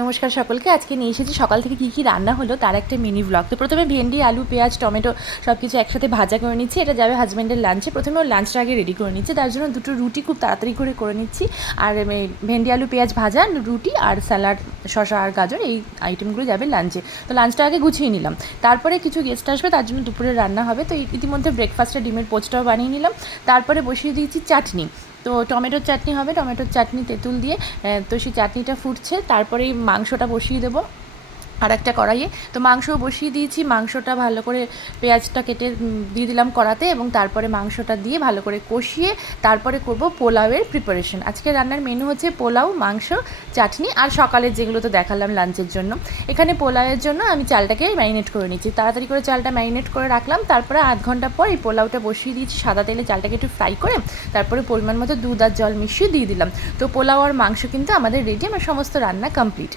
নমস্কার সকলকে। আজকে নিয়ে এসেছি সকাল থেকে কী কী রান্না হলো তার একটা মিনি ব্লগ। তো প্রথমে ভেন্ডি, আলু, পেঁয়াজ, টমেটো সব কিছু একসাথে ভাজা করে নিচ্ছি। এটা যাবে হাজব্যান্ডের লাঞ্চে। প্রথমে ওর লাঞ্চটা আগে রেডি করে নিচ্ছি, তার জন্য দুটো রুটি খুব তাড়াতাড়ি করে নিচ্ছি। আর ভেন্ডি, আলু, পেঁয়াজ ভাজা, রুটি আর স্যালাড, শসা আর গাজর, এই আইটেমগুলো যাবে লাঞ্চে। তো লাঞ্চটা আগে গুছিয়ে নিলাম। তারপরে কিছু গেস্ট আসবে, তার জন্য দুপুরে রান্না হবে। তো ইতিমধ্যে ব্রেকফাস্টে ডিমের পোচটাও বানিয়ে নিলাম। তারপরে বসিয়ে দিয়েছি চাটনি। তো টমেটোর চাটনি হবে, টমেটোর চাটনি তেঁতুল দিয়ে। তো সেই চাটনিটা ফুটছে, তারপরেই মাংসটা বসিয়ে দেবো আর একটা কড়াইয়ে। তো মাংসও বসিয়ে দিয়েছি। মাংসটা ভালো করে পেঁয়াজটা কেটে দিয়ে দিলাম কড়াতে, এবং তারপরে মাংসটা দিয়ে ভালো করে কষিয়ে তারপরে করব পোলাওয়ের প্রিপারেশন। আজকে রান্নার মেনু হচ্ছে পোলাও, মাংস, চাটনি আর সকালের যেগুলো তো দেখালাম লাঞ্চের জন্য। এখানে পোলাওয়ের জন্য আমি চালটাকে ম্যারিনেট করে নিচ্ছি। তাড়াতাড়ি করে চালটা ম্যারিনেট করে রাখলাম। তারপরে আধ ঘন্টা পর এই পোলাওটা বসিয়ে দিয়েছি। সাদা তেলে চালটাকে একটু ফ্রাই করে তারপরে পরিমাণ মতো দুধ আর জল মিশিয়ে দিয়ে দিলাম। তো পোলাও আর মাংস কিন্তু আমাদের রেডি। আমার সমস্ত রান্না কমপ্লিট।